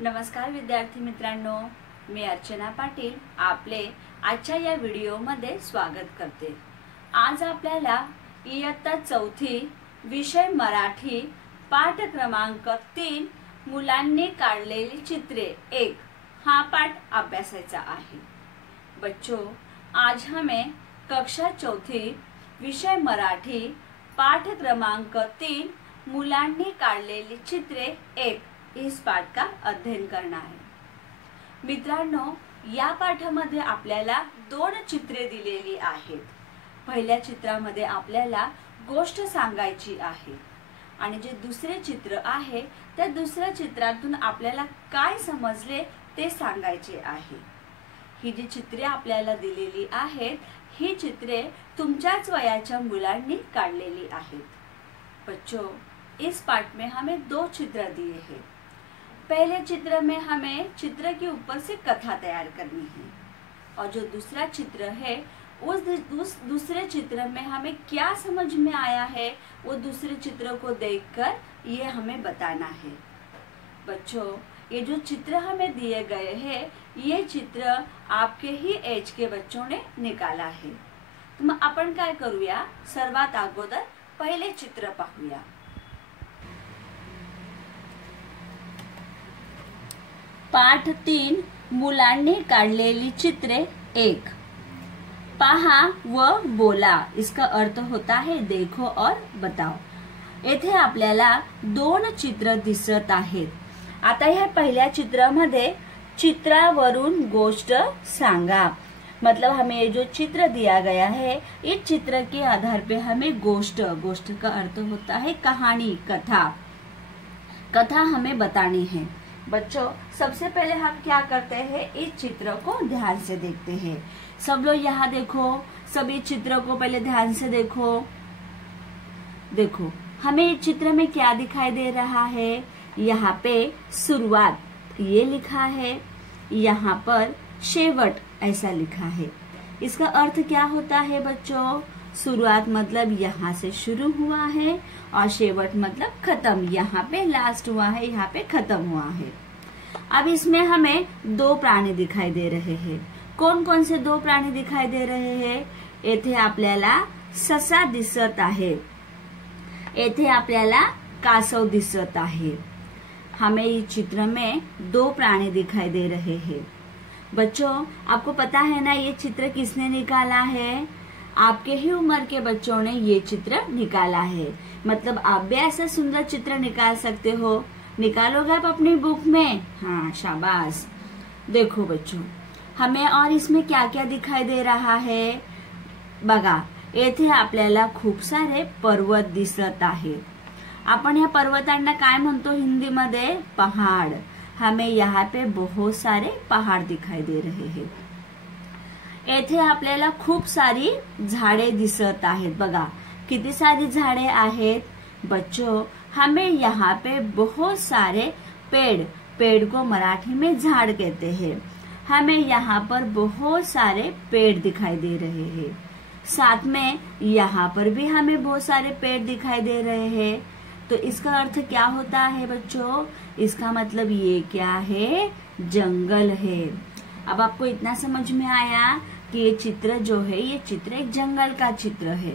नमस्कार विद्यार्थी मित्रांनो, मी अर्चना पाटील आपले आजच्या या व्हिडिओमध्ये स्वागत करते। आज आपल्याला इयत्ता चौथी विषय मराठी पाठ क्रमांक 3 मुलांनी काढलेली चित्रे 1 हा पाठ अभ्यासायचा आहे। बच्चों, आज हमें कक्षा चौथी विषय मराठी पाठ क्रमांक 3 मुलांनी काढलेली चित्रे 1 इस पाठ का अध्ययन करना है। मित्रांनो, या पाठामध्ये आपल्याला 2 चित्रे दिलेली आहेत। पहिल्या चित्रामध्ये आपल्याला गोष्ट सांगायची आहे आणि जे दुसरे चित्र आहे त्या दुसऱ्या चित्रातून आपल्याला काय समजले ते सांगायचे आहे। ही जी चित्रे आपल्याला दिलेली आहेत ही चित्रे तुमच्याच वयाच्या मुलांनी काढलेली आहेत। बच्चों, इस पाठ में हमें 2 चित्र दिए हैं। पहले चित्र में हमें चित्र के ऊपर से कथा तैयार करनी है और जो दूसरा चित्र है उस दूसरे चित्र में हमें क्या समझ में आया है वो दूसरे चित्र को देखकर ये हमें बताना है। बच्चों, ये जो चित्र हमें दिए गए हैं ये चित्र आपके ही एज के बच्चों ने निकाला है। तो मग आपण काय करूया, सर्वात अगोदर पहिले चित्र पाहूया। पाठ 3 मुलांनी काढलेली चित्रे 1। पहा व बोला, इसका अर्थ होता है देखो और बताओ। येथे आपल्याला 2 चित्र दिसत आहेत। आता ह्या पहिल्या चित्रामध्ये चित्रावरून गोष्ट सांगा, मतलब हमें ये जो चित्र दिया गया है इस चित्र के आधार पे हमें गोष्ट का अर्थ होता है कहानी, कथा हमें बतानी है। बच्चों, सबसे पहले हम क्या करते हैं, इस चित्र को ध्यान से देखते हैं। सब लोग यहाँ देखो, सभी चित्र को पहले ध्यान से देखो। देखो हमें इस चित्र में क्या दिखाई दे रहा है, यहाँ पे शुरुआत ये लिखा है, यहाँ पर शेवट ऐसा लिखा है। इसका अर्थ क्या होता है बच्चों, शुरुआत मतलब यहाँ से शुरू हुआ है और शेवट मतलब खत्म, यहाँ पे लास्ट हुआ है, यहाँ पे खत्म हुआ है। अब इसमें हमें 2 प्राणी दिखाई दे रहे हैं। कौन कौन से 2 प्राणी दिखाई दे रहे हैं, येथे आपल्याला ससा दिसत आहे, येथे आपल्याला कासव दिसत आहे। हमें इस चित्र में 2 प्राणी दिखाई दे रहे हैं। बच्चों, आपको पता है ना ये चित्र किसने निकाला है, आपके ही उम्र के बच्चों ने ये चित्र निकाला है। मतलब आप भी ऐसा सुंदर चित्र निकाल सकते हो। निकालोगे आप अपनी बुक में? हाँ, शाबाश। देखो बच्चों, हमें और इसमें क्या क्या दिखाई दे रहा है बघा, येथे आपल्याला खूप सारे पर्वत दिसत आहेत। आपण या पर्वतांना काय म्हणतो हिंदी मध्ये, पहाड़। हमें यहाँ पे बहुत सारे पहाड़ दिखाई दे रहे हैं। येथे आपल्याला खूप सारी झाडे दिसत आहेत। बघा किती सारी झाडे आहेत। बच्चों, हमें यहाँ पे बहुत सारे पेड़ को मराठी में झाड़ कहते हैं। हमें यहाँ पर बहुत सारे पेड़ दिखाई दे रहे हैं। साथ में यहाँ पर भी हमें बहुत सारे पेड़ दिखाई दे रहे हैं। तो इसका अर्थ क्या होता है बच्चों, इसका मतलब ये क्या है, जंगल है। अब आपको इतना समझ में आया कि ये चित्र जो है ये चित्र एक जंगल का चित्र है।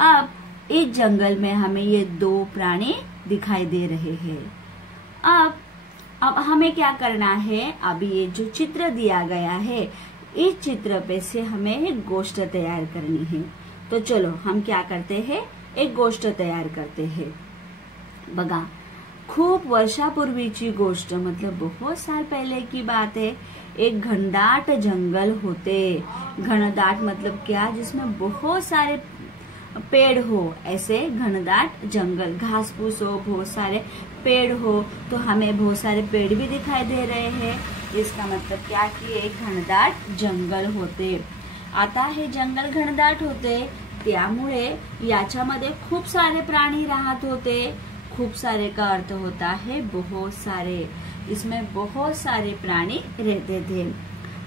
अब इस जंगल में हमें ये 2 प्राणी दिखाई दे रहे हैं। अब हमें क्या करना है, अभी ये जो चित्र दिया गया है इस चित्र पे से हमें एक गोष्ट तैयार करनी है। तो चलो हम क्या करते हैं, एक गोष्ट तैयार करते हैं। बघा, खूप वर्षापूर्वीची गोष्ट, मतलब बहुत साल पहले की बात है। एक घनदाट जंगल होते। घनदाट मतलब क्या, जिसमें बहुत सारे पेड़ हो, ऐसे घनदाट जंगल, घास फूस हो, बहुत सारे पेड़ हो। तो हमें बहुत सारे पेड़ भी दिखाई दे रहे हैं। इसका मतलब क्या कि एक घनदाट जंगल होते। आता हे जंगल घनदाट होते त्यामुळे याच्यामध्ये खूप सारे प्राणी राहत होते। खूप सारे का अर्थ होता है बहुत सारे। इसमें बहुत सारे प्राणी रहते थे।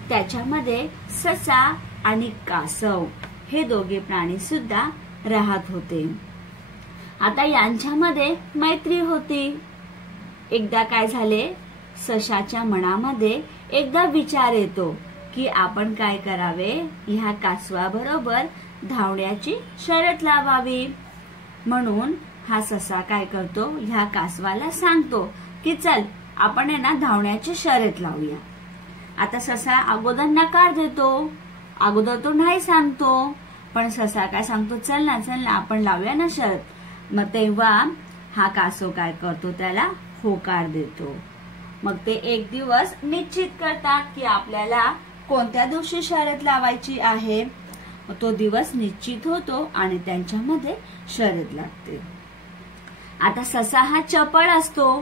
त्याच्यामध्ये ससा आणि कासव हे दोघे प्राणी सुद्धा राहत होते। आता यांच्यामध्ये मैत्री होती। एकदा काय झाले, सशाच्या मनामध्ये एकदा विचार येतो की आपण काय करावे, ह्या कासवाबरोबर धावण्याची शर्यत लावावी. म्हणून हा ससा काय करतो, ह्या कासवाला सांगतो की चल आपण धावण्याची शर्यत लावूया. आता ससा अगोदर नकार देतो, अगोदर तो नाही सांगतो, पण ससा काय सांगतो, चल ना आपण लावूया ना शर्यत. मग तेव्हा हा कासव काय करतो, त्याला होकार देतो. मग ते एक दिवस निश्चित करतात की आपल्याला कोणत्या दिवशी शर्यत लावायची आहे. तो दिवस निश्चित होतो आणि त्यांच्यामध्ये शर्यत लागते. आता ससा हा चपळ असतो,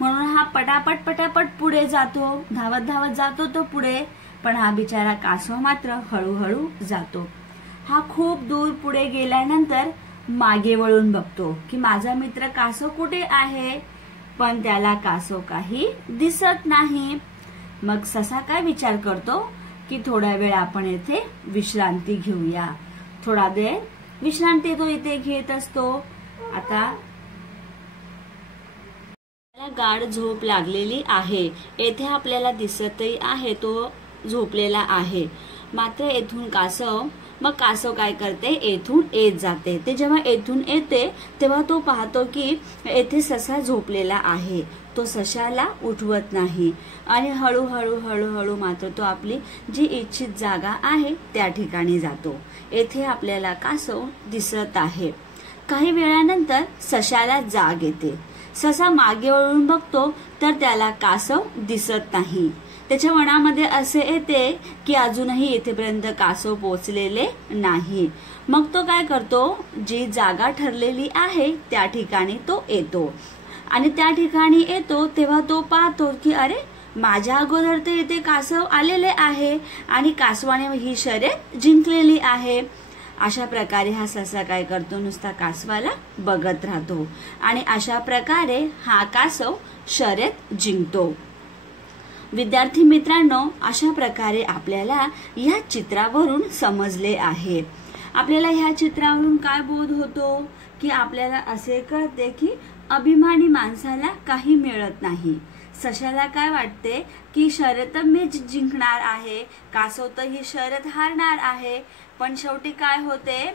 म्हणून हा पटापट पुढे जातो, धावत जातो तो पुढे. पण हा बिचारा कासव मात्र हळूहळू जातो. हा खूप दूर पुढे गेल्यानंतर मागे वळून बघतो की माझा मित्र कासव कुठे आहे, पण त्याला कासव काही दिसत नाही. मग ससा काय विचार करतो की थोडा वेळ आपण येथे विश्रांती घेऊया. थोडा वेळ विश्रांती तो इथे घेत असतो. आता गाढ झोप लागलेली आहे. येथे आपल्याला दिसतही आहे तो झोपलेला आहे. मात्र येथून कासव काय करते, येथून येत जाते. ते जेव्हा येथून येते तेव्हा तो पाहतो की येथे ससा झोपलेला आहे. तो सशाला उठवत नाही आणि हळूहळू मात्र तो आपली जी इच्छित जागा आहे त्या ठिकाणी जातो. येथे आपल्याला कासव दिसत आहे. काही वेळानंतर सशाला जाग येते. ससा मागे वळून बघतो तर त्याला कासव दिसत नाही. त्याच्या मनामध्ये असे येते की अजूनही येथेपर्यंत कासव पोहोचलेले नाही. मग तो काय करतो, जी जागा ठरलेली आहे त्या ठिकाणी तो येतो. आणि त्या ठिकाणी येतो तेव्हा तो पाहतो की अरे, माझ्या अगोदर ते इथे कासव आलेले आहे आणि कासवाने ही शर्यत जिंकलेली आहे. अशा प्रकारे हा ससा काय करतो, नुसता कासवाला बघत राहतो आणि अशा प्रकारे हा कासव शर्यत जिंकतो. विद्यार्थी मित्रांनो, अशा प्रकारे आपल्याला या चित्रावरून समजले आहे. आपल्याला ह्या चित्रावरून काय बोध होतो की आपल्याला असे कळते की अभिमानी माणसाला काही मिळत नाही. सशाला काय वाटते की शर्यत मीच जिंकणार आहे, कासव तर ही शर्यत हारणार आहे. पण शेवटी काय होते,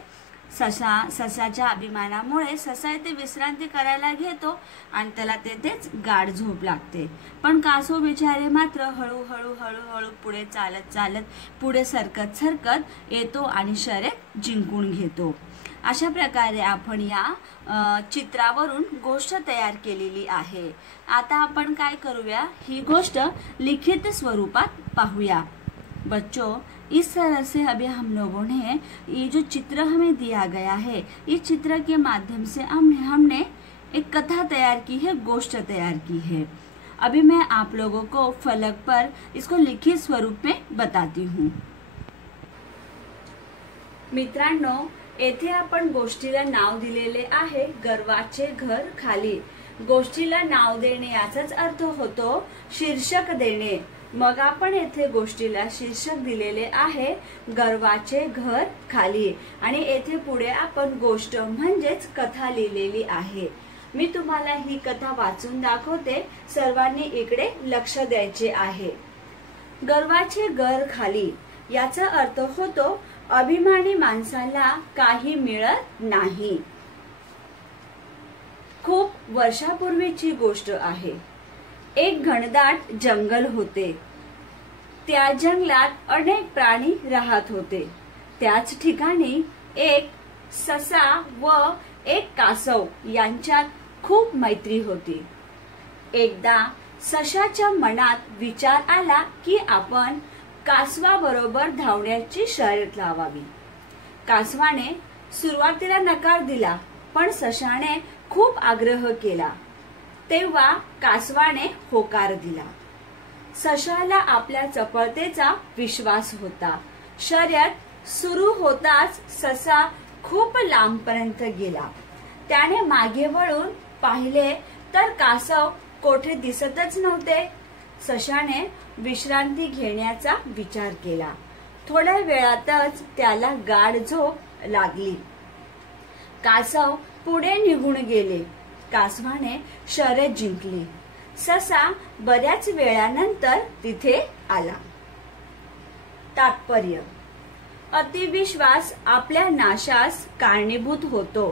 ससाच्या अभिमानामुळे ससा इथे विश्रांती करायला घेतो आणि त्याला तेथेच गाढ झोप लागते. पण कासव बिचारे मात्र हळूहळू पुढे चालत पुढे सरकत येतो आणि शर्यत जिंकून घेतो. अशा प्रकारे आपण या चित्रावरून गोष्ट तयार केलेली आहे. आता आपण काय करूया, ही गोष्ट लिखित स्वरूपात पाहूया. बच्चों, इस तरह से अभी हम लोगों ने ये जो चित्र हमें दिया गया है, इस चित्र के माध्यम से हमने एक कथा तैयार की है, गोष्ट तैयार की है. अभी मैं आप लोगों को फलक पर इसको लिखित स्वरूप में बताती हूँ. मित्रांनो, येथे आपण गोष्टीला नाव दिलेले आहे गर्वाचे घर खाली. गोष्टीला नाव देणे याचाच अर्थ होतो शीर्षक देणे. मग आपण येथे गोष्टीला शीर्षक दिलेले आहे गर्वाचे घर खाली आणि येथे पुढे आपण गोष्ट म्हणजेच कथा लिहिलेली आहे. मी तुम्हाला ही कथा वाचून दाखवते. सर्वांनी इकडे लक्ष द्यायचे आहे. गर्वाचे घर खाली याचा अर्थ होतो अभिमानी माणसाला काही मिळत नाही. खूप वर्षापूर्वीची गोष्ट आहे. एक घनदाट जंगल होते. त्या जंगलात अनेक प्राणी राहत होते. त्याच ठिकाणी एक ससा व एक कासव यांच्यात खूप मैत्री होती. एकदा सशाच्या मनात विचार आला की आपण कासवाबरोबर धावण्याची शर्यत लावावी. कासवाने सुरुवातीला नकार दिला, पण सशाने खूप आग्रह केला. तेव्हा कासवाने होकार दिला. सशाला आपल्या चपळतेचा विश्वास होता. शर्यत सुरू होताच ससा खूप लांबपर्यंत गेला. त्याने मागे वळून पाहिले तर कासव कोठे दिसतच नव्हते. सशाने विश्रांती घेण्याचा विचार केला. थोड्या वेळातच त्याला गाढ झोप लागली. कासव पुढे निघून गेले. कासवाने शर्यत जिंकली. ससा बऱ्याच वेळानंतर तिथे आला. तात्पर्य: अतिविश्वास आपल्या नाशास कारणीभूत होतो.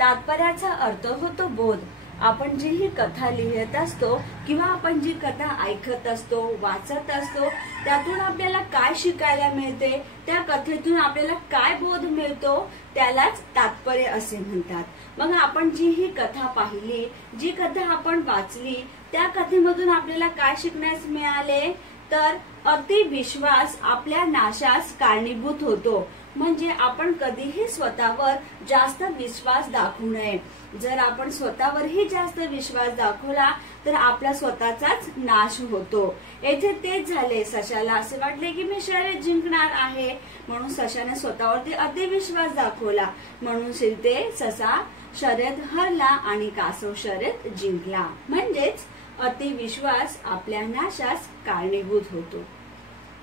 तात्पर्याचा अर्थ होतो बोध. आपण जी ही कथा लिहित असतो किंवा आपण जी कथा ऐकत असतो, वाचत असतो, त्यातून आपल्याला काय शिकायला मिळते, त्या कथेतून आपल्याला काय बोध मिळतो, त्यालाच तात्पर्य असे म्हणतात. मग आपण जी ही कथा पाहिली, जी कथा आपण वाचली, त्या कथेमधून आपल्याला काय शिकण्यास मिळाले, तर अतिविश्वास आपल्या नाशास कारणीभूत होतो. म्हणजे आपण कधीही स्वतःवर जास्त विश्वास दाखवू नये. जर आपण स्वतःवरही जास्त विश्वास दाखवला तर आपला स्वतःचाच नाश होतो. येथे तेच झाले. सशाला असे वाटले की मी शर्यत जिंकणार आहे, म्हणून सशाने स्वतःवरती अतिविश्वास दाखवला, म्हणून ते ससा शर्यत हरला आणि कासव शर्यत जिंकला. म्हणजेच अतिविश्वास आपल्या नाशास कारणीभूत होतो.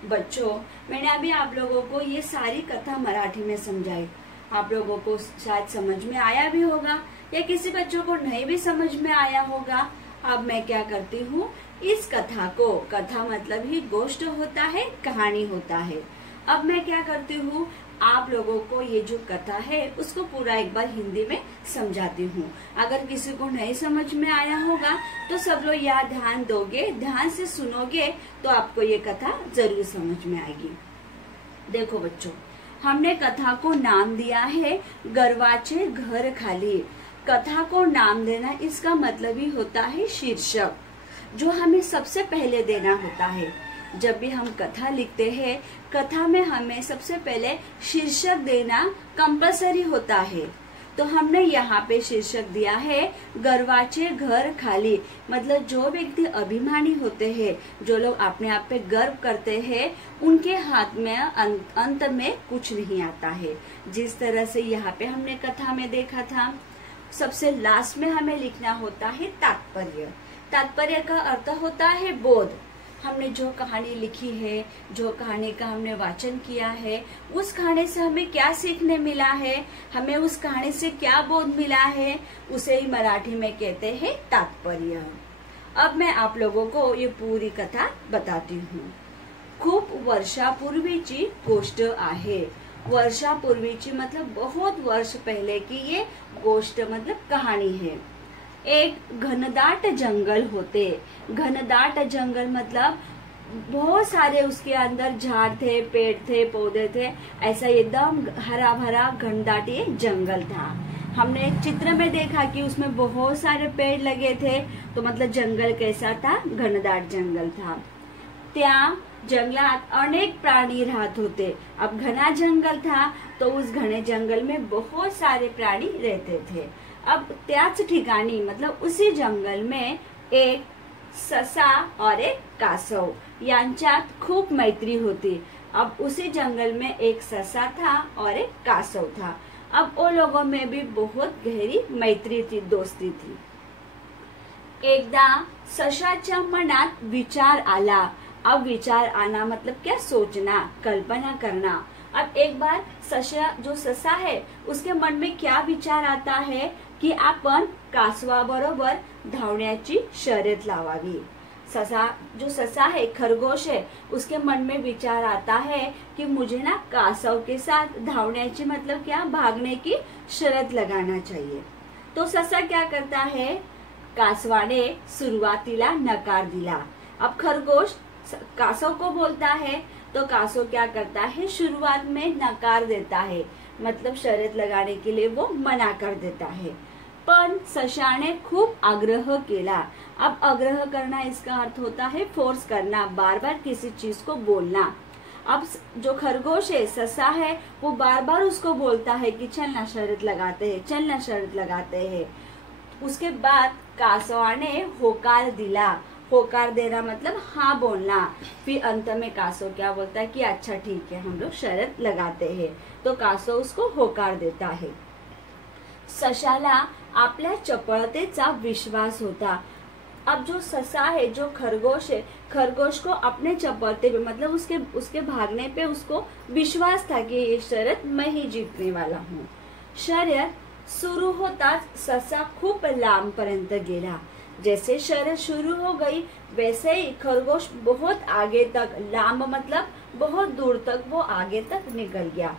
बच्चों, मैंने अभी आप लोगों को ये सारी कथा मराठी में समझाई. आप लोगों को शायद समझ में आया भी होगा या किसी बच्चों को नहीं भी समझ में आया होगा. अब मैं क्या करती हूँ, इस कथा को, कथा मतलब ही गोष्ट होता है, कहानी होता है. अब मैं क्या करती हूँ, आप लोगों को ये जो कथा है उसको पूरा एक बार हिंदी में समझाती हूँ. अगर किसी को नहीं समझ में आया होगा तो सब लोग यहाँ ध्यान दोगे, ध्यान से सुनोगे तो आपको ये कथा जरूर समझ में आएगी. देखो बच्चों, हमने कथा को नाम दिया है गर्वाचे घर खाली. कथा को नाम देना, इसका मतलब ही होता है शीर्षक, जो हमें सबसे पहले देना होता है. जब भी हम कथा लिखते हैं, कथा में हमें सबसे पहले शीर्षक देना कंपलसरी होता है. तो हमने यहाँ पे शीर्षक दिया है गर्वाचे घर खाली. मतलब जो व्यक्ति अभिमानी होते हैं, जो लोग अपने आप पे गर्व करते हैं, उनके हाथ में अंत में कुछ नहीं आता है. जिस तरह से यहाँ पे हमने कथा में देखा था, सबसे लास्ट में हमें लिखना होता है तात्पर्य. तात्पर्य का अर्थ होता है बोध. हमने जो कहानी लिखी है, जो कहानी का हमने वाचन किया है, उस कहानी से हमें क्या सीखने मिला है, हमें उस कहानी से क्या बोध मिला है, उसे ही मराठी में कहते हैं तात्पर्य. अब मैं आप लोगों को ये पूरी कथा बताती हूँ. खूप वर्षापूर्वीची गोष्ट आहे. वर्षापूर्वीची मतलब बहुत वर्ष पहले की ये गोष्ट मतलब कहानी है. एक घनदाट जंगल होते. घनदाट जंगल मतलब बहुत सारे उसके अंदर झाड़ थे, पेड़ थे, पौधे थे, ऐसा एकदम हरा भरा घनदाट ये जंगल था. हमने एक चित्र में देखा कि उसमें बहुत सारे पेड़ लगे थे, तो मतलब जंगल कैसा था, घनदाट जंगल था. त्या जंगलात अनेक प्राणी राहत होते. अब घना जंगल था तो उस घने जंगल में बहुत सारे प्राणी रहते थे. अब त्याच ठिकाणी मतलब उसी जंगल में एक ससा और एक कासव यांच्यात खूप मैत्री होती. अब उसी जंगल में एक ससा था और एक कासव था. अब वो लोगों में भी बहुत गहरी मैत्री थी, दोस्ती थी. एकदा सशाच्या मनात विचार आला. अब विचार आना मतलब क्या, सोचना, कल्पना करना. अब एक बार जो ससा है उसके मन में क्या विचार आता है की आपण कासवाबरोबर धावण्याची शर्यत लावावी. जो ससा है, खरगोश है, उसके मन में विचार आता है कि मुझे ना कासव के साथ धावण्याची मतलब क्या, भागने की शर्यत लगाना चाहिए. तो ससा क्या करता है, कासवाने सुरुवातीला नकार दिला. अब खरगोश कासव को बोलता है तो कासव क्या करता है, शुरुआत में नकार देता है, मतलब शर्यत लगाने के लिए वो मना कर देता है. पण सशाने खूप आग्रह केला. अब आग्रह करना इसका अर्थ होता है फोर्स करना, बार बार किसी चीज को बोलना. अब जो खरगोश है, ससा है, वो बार बार उसको बोलता है कि चलना शर्यत लगाते हैं, चलना शर्यत लगाते हैं. उसके बाद कासवाने होकार दिला. होकार देना मतलब हाँ बोलना. फिर अंत में कासव क्या बोलता है कि अच्छा ठीक है, हम लोग शर्यत लगाते हैं. तो कासव उसको होकार देता है. सशाला आपल्या चपळतेचा विश्वास होता. अब जो ससा है, जो खरगोश है, खरगोश को अपने चपलते पे मतलब उसके भागने पे उसको विश्वास था कि ये शर्यत मैं ही जीतने वाला हूँ. शर्यत सुरू होताच ससा खूप लांबपर्यंत गेला. जैसे शरद शुरू हो गई वैसे ही खरगोश बहुत आगे तक, लांब मतलब बहुत दूर तक वो आगे तक निकल गया।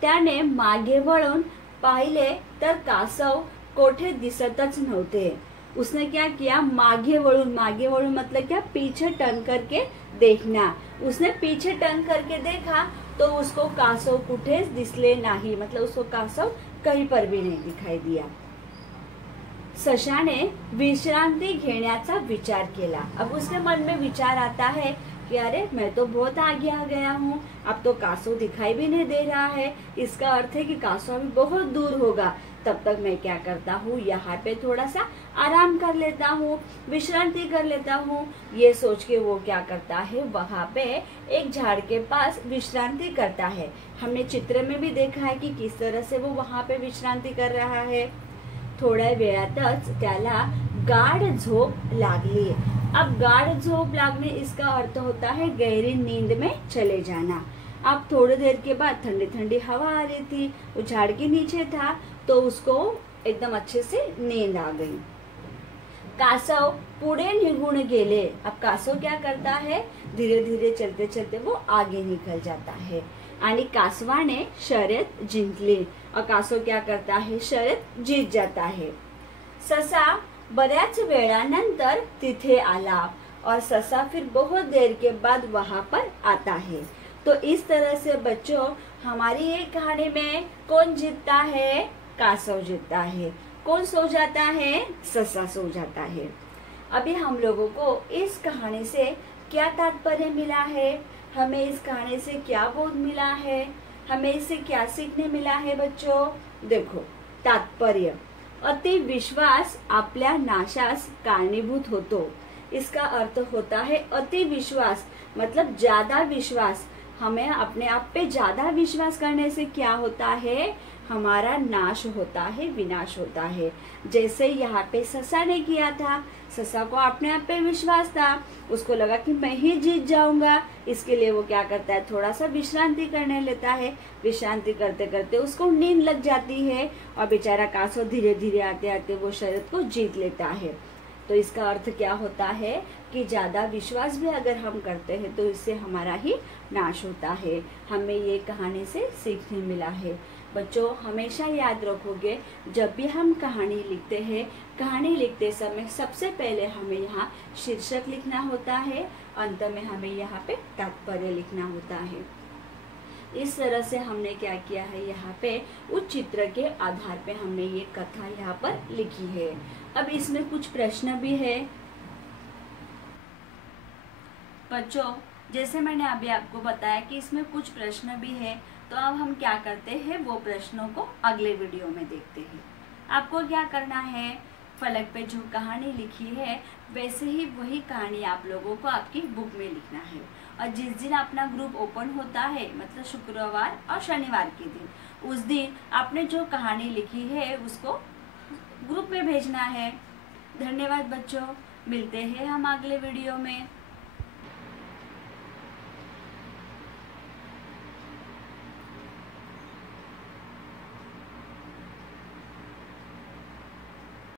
त्याने मागे वळून पाहिले तर कासव कोठे दिसतच नव्हते। उसने क्या किया, मागे वळून मतलब क्या, पीछे टर्न करके देखना। उसने पीछे टर्न करके देखा तो उसको कासव कुठेच दिसले नाही, मतलब उसको कासव कहीं पर भी नहीं दिखाई दिया। सशाने विश्रांति घेण्याचा विचार केला। अब उसके मन में विचार आता है कि अरे मैं तो बहुत आगे आ गया हूँ, अब तो कासव दिखाई भी नहीं दे रहा है, इसका अर्थ है कि कासव अभी बहुत दूर होगा। तब तक मैं क्या करता हूँ, यहाँ पे थोड़ा सा आराम कर लेता हूँ, विश्रांति कर लेता हूँ। ये सोच के वो क्या करता है, वहां पे एक झाड़ के पास विश्रांति करता है। हमने चित्र में भी देखा है कि किस तरह से वो वहां पे विश्रांति कर रहा है। थोड्या वेळातच त्याला गाढ झोप लागली। अब गाढ़ झोप लागने इसका अर्थ होता है गहरी नींद में चले जाना। अब थोड़ी देर के बाद ठंडी ठंडी हवा आ रही थी, वो झाड़ के नीचे था तो उसको एकदम अच्छे से नींद आ गई। कासव पुढे निघून गेले। अब कासव क्या करता है, धीरे धीरे चलते चलते वो आगे निकल जाता है। आणि कासवाने शर्यत जिंकली और कासव क्या करता है, शर्यत जीत जाता है। ससा बऱ्याच वेळानंतर तिथे आला और ससा फिर बहुत देर के बाद वहां पर आता है। तो इस तरह से बच्चों हमारी ये कहानी में कौन जीतता है, कासव जीतता है। कौन सो जाता है, ससा सो जाता है। अभी हम लोगों को इस कहानी से क्या तात्पर्य मिला है, हमें इस कहानी से क्या बोध मिला है, हमें इससे क्या सीखने मिला है बच्चों। देखो तात्पर्य, अति विश्वास आपल्या नाशास कारणीभूत होतो। इसका अर्थ होता है अति विश्वास मतलब ज्यादा विश्वास। हमें अपने आप पे ज्यादा विश्वास करने से क्या होता है, हमारा नाश होता है, विनाश होता है। जैसे यहाँ पे ससा ने किया था, ससा को अपने आप पे विश्वास था, उसको लगा कि मैं ही जीत जाऊंगा। इसके लिए वो क्या करता है, थोड़ा सा विश्रांति करने लेता है। विश्रांति करते करते उसको नींद लग जाती है और बेचारा कासव धीरे धीरे आते आते वो शर्यत को जीत लेता है। तो इसका अर्थ क्या होता है कि ज्यादा विश्वास भी अगर हम करते हैं तो इससे हमारा ही नाश होता है। हमें ये कहानी से सीखने मिला है। बच्चों हमेशा याद रखोगे, जब भी हम कहानी लिखते हैं, कहानी लिखते समय सबसे पहले हमें यहाँ शीर्षक लिखना होता है, अंत में हमें यहाँ पे तात्पर्य लिखना होता है। इस तरह से हमने क्या किया है, यहाँ पे उस चित्र के आधार पे हमने ये कथा यहाँ पर लिखी है। अब इसमें कुछ प्रश्न भी है बच्चों, जैसे मैंने अभी आपको बताया कि इसमें कुछ प्रश्न भी है। तो अब हम क्या करते हैं, वो प्रश्नों को अगले वीडियो में देखते हैं। आपको क्या करना है, फलक पे जो कहानी लिखी है वैसे ही वही कहानी आप लोगों को आपकी बुक में लिखना है। और जिस दिन अपना ग्रुप ओपन होता है, मतलब शुक्रवार और शनिवार के दिन, उस दिन आपने जो कहानी लिखी है उसको ग्रुप में भेजना है। धन्यवाद बच्चों, मिलते हैं हम अगले वीडियो में।